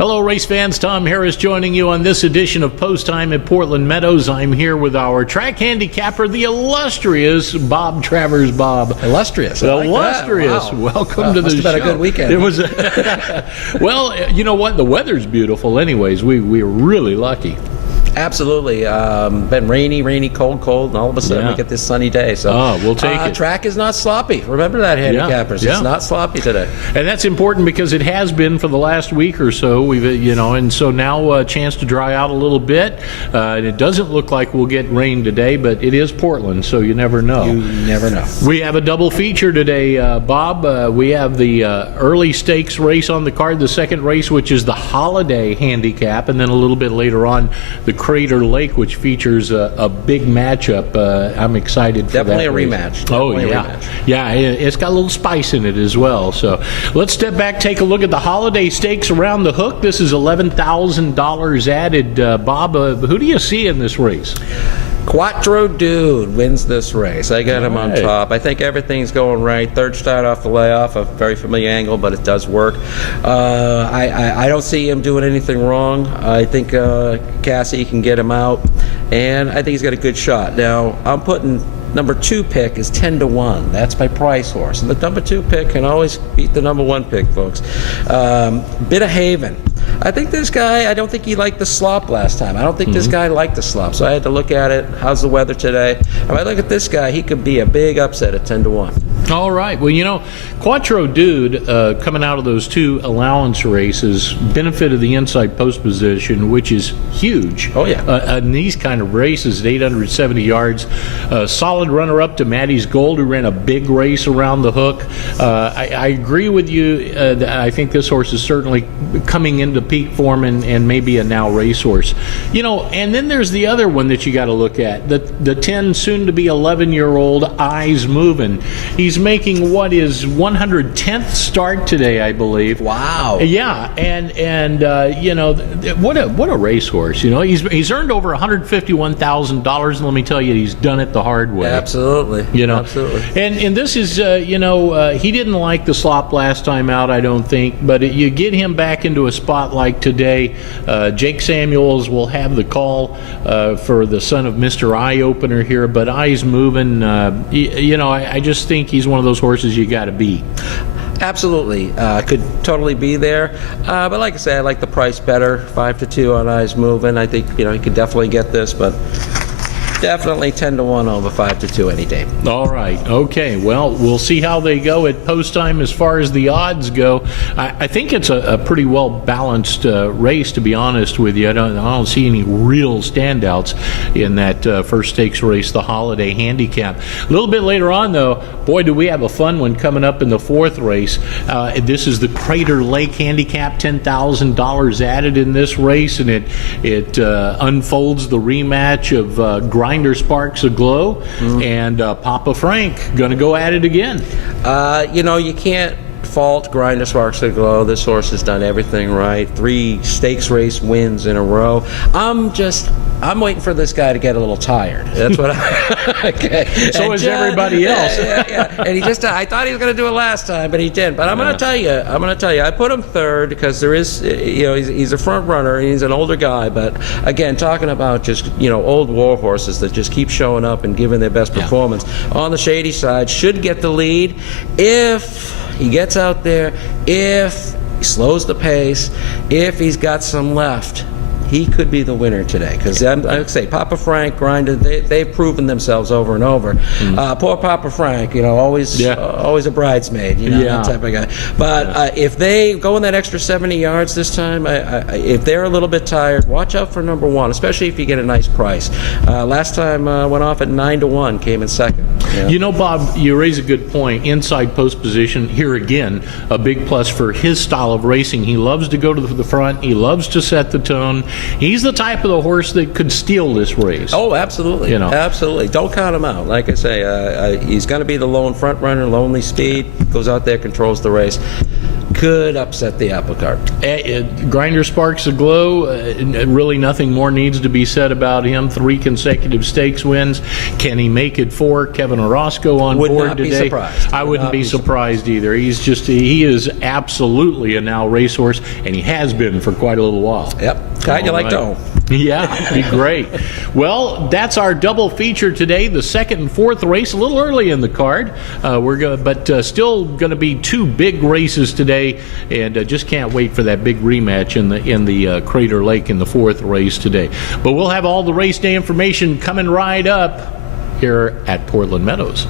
Hello, race fans. Tom Harris joining you on this edition of Post Time at Portland Meadows. I'm here with our track handicapper, the illustrious Bob Travers. Bob. Illustrious. Illustrious. Wow. Welcome to the show. Must have been a good weekend. It was. Well, you know what? The weather's beautiful. Anyways, we were really lucky. Absolutely. Been rainy, cold, and all of a sudden we get this sunny day. So we'll take it. Track is not sloppy. Remember that, handicappers. Yeah. It's not sloppy today. And that's important because it has been for the last week or so. We've, and so now a chance to dry out a little bit. And it doesn't look like we'll get rain today, but it is Portland, so you never know. You never know. We have a double feature today, Bob. We have the early stakes race on the card, the second race, which is the Holiday Handicap, and then a little bit later on, the Crater Lake, which features a big matchup. I'm excited for Definitely that a race. rematch. Definitely a rematch. Yeah, it's got a little spice in it as well. So let's step back, take a look at the Holiday Stakes around the hook. This is $11,000 added. Bob, who do you see in this race? Quattro Dude wins this race. I got him on Right. top. I think everything's going right. Third start off the layoff, a very familiar angle, but it does work. I don't see him doing anything wrong. I think Cassie can get him out, and I think he's got a good shot. Now, I'm putting number 2 pick is 10-1. That's my price horse. And the number 2 pick can always beat the number 1 pick, folks. Bit of Haven. I think this guy, I don't think he liked the slop last time. I don't think this guy liked the slop, so I had to look at it. How's the weather today? If I look at this guy, he could be a big upset at 10-1. All right. Well, Quattro Dude, coming out of those 2 allowance races, benefited the inside post position, which is huge. Oh, yeah. In these kind of races at 870 yards. Solid runner-up to Maddie's Gold, who ran a big race around the hook. I agree with you. I think this horse is certainly coming into peak form and maybe a now racehorse. And then there's the other one that you got to look at. The 10, soon-to-be 11-year-old Eyes Moving. He's making what is 110th start today, I believe. Wow. Yeah, and what a racehorse. He's earned over $151,000, and let me tell you, he's done it the hard way. Absolutely. Absolutely. And this is he didn't like the slop last time out, I don't think, but you get him back into a spot like today. Jake Samuels will have the call for the son of Mr. Eye Opener here, but Eyes Moving, I just think he's one of those horses you got to beat. Absolutely. Could totally be there. But like I said, I like the price better. 5-2 on Eyes Moving. I think, he could definitely get this, but definitely 10-1 over 5-2 any day. All right. Okay. Well, we'll see how they go at post time as far as the odds go. I think it's a pretty well balanced race, to be honest with you. I don't see any real standouts in that first stakes race, the Holiday Handicap. A little bit later on, though, boy, do we have a fun one coming up in the 4th race. This is the Crater Lake Handicap, $10,000 added in this race, and it unfolds the rematch of Grinder Sparks Aglow and Papa Frank going to go at it again. You can't fault Grinder Sparks Aglow. This horse has done everything right. 3 stakes race wins in a row. I'm waiting for this guy to get a little tired. That's what okay. So is everybody else. Yeah. And I thought he was going to do it last time, but he didn't. But I'm going to tell you, I put him 3rd because there is, he's a front runner and he's an older guy. But again, talking about just, old war horses that just keep showing up and giving their best performance. On the shady side, should get the lead if he gets out there, if he slows the pace, if he's got some left. He could be the winner today because I would say Papa Frank, Grinder, they've proven themselves over and over. Poor Papa Frank, always a bridesmaid, that type of guy. But if they go in that extra 70 yards this time, if they're a little bit tired, watch out for number 1, especially if you get a nice price. Last time went off at 9-1, came in 2nd. Bob, you raise a good point. Inside post position here again, a big plus for his style of racing. He loves to go to the front. He loves to set the tone. He's the type of the horse that could steal this race. Oh, absolutely. Absolutely. Don't count him out. Like I say, he's going to be the lone front runner, lonely speed, goes out there, controls the race. could upset the apple cart. Grinder sparks a glow. Really nothing more needs to be said about him. 3 consecutive stakes wins. Can he make it 4? Kevin Orozco on Would board not be today. surprised. I Would wouldn't not be be surprised either. He is absolutely a now racehorse, and he has been for quite a little while. Yep, kind of like right. to own. Yeah, be great. Well, that's our double feature today. The second and fourth race, a little early in the card. But still going to be 2 big races today, and just can't wait for that big rematch in the Crater Lake in the 4th race today. But we'll have all the race day information coming right up here at Portland Meadows.